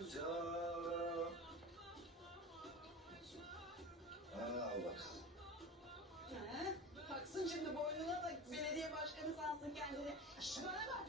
amca. Al bakalım. Taksın şimdi boynuna da belediye başkanı sansın kendini. Bana bak.